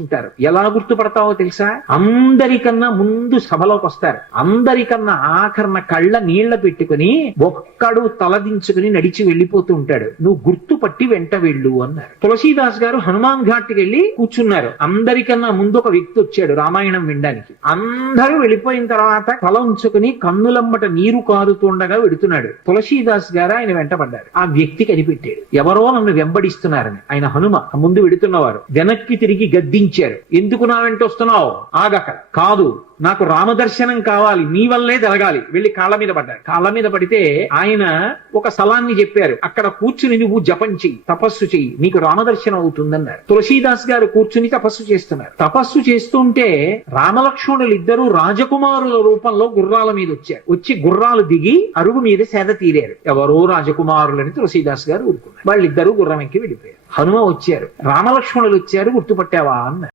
ఉంటారు. ఎలా గుర్తుపడతావో తెలుసా? అందరికన్నా ముందు సభలోకి వస్తారు. అందరికన్నా ఆఖరణ కళ్ళ నీళ్ల పెట్టుకుని ఒక్కడు తలదించుకుని నడిచి వెళ్ళిపోతూ ఉంటాడు. నువ్వు గుర్తుపట్టి వెంట వెళ్ళు అన్నారు. తులసీదాస్ గారు హనుమాన్ ఘాట్కి వెళ్ళి కూర్చున్నారు. అందరికన్నా ముందు ఒక వ్యక్తి వచ్చాడు రామాయణం వినడానికి. అందరూ వెళ్ళిపోయిన తర్వాత తల ఉంచుకుని కన్నులమ్మట నీరు కారుతుండగా వెడుతున్నాడు. తులసీదాస్ గారు ఆయన వెంటపడ్డారు. ఆ వ్యక్తి కనిపెట్టాడు, ఎవరో నన్ను వెంబడిస్తున్నారని. ఆయన హనుమ ముందు వెడుతున్నవారు. వెనక్కి తిరిగి గద్దించారు. ఎందుకు నా వెంట వస్తున్నావు? ఆగక. కాదు, నాకు రామదర్శనం కావాలి, నీ వల్లే జరగాలి. వెళ్ళి కాళ్ళ మీద పడ్డారు. కాళ్ళ మీద పడితే ఆయన ఒక స్థలాన్ని చెప్పారు. అక్కడ కూర్చుని నువ్వు జపం చెయ్యి, తపస్సు చెయ్యి, నీకు రామదర్శనం అవుతుందన్నారు. తులసీదాస్ గారు కూర్చుని తపస్సు చేస్తున్నారు. తపస్సు చేస్తుంటే రామలక్ష్మణులు ఇద్దరు రాజకుమారుల రూపంలో గుర్రాల మీద వచ్చారు. వచ్చి గుర్రాలు దిగి అరుగు మీద సేద తీరారు. ఎవరో రాజకుమారులని తులసీదాస్ గారు ఊరుకున్నారు. వాళ్ళిద్దరూ గుర్రం ఎక్కి వెళ్ళిపోయారు. హనుమ వచ్చారు. రామలక్ష్మణులు వచ్చారు, గుర్తుపట్టావా అన్నారు.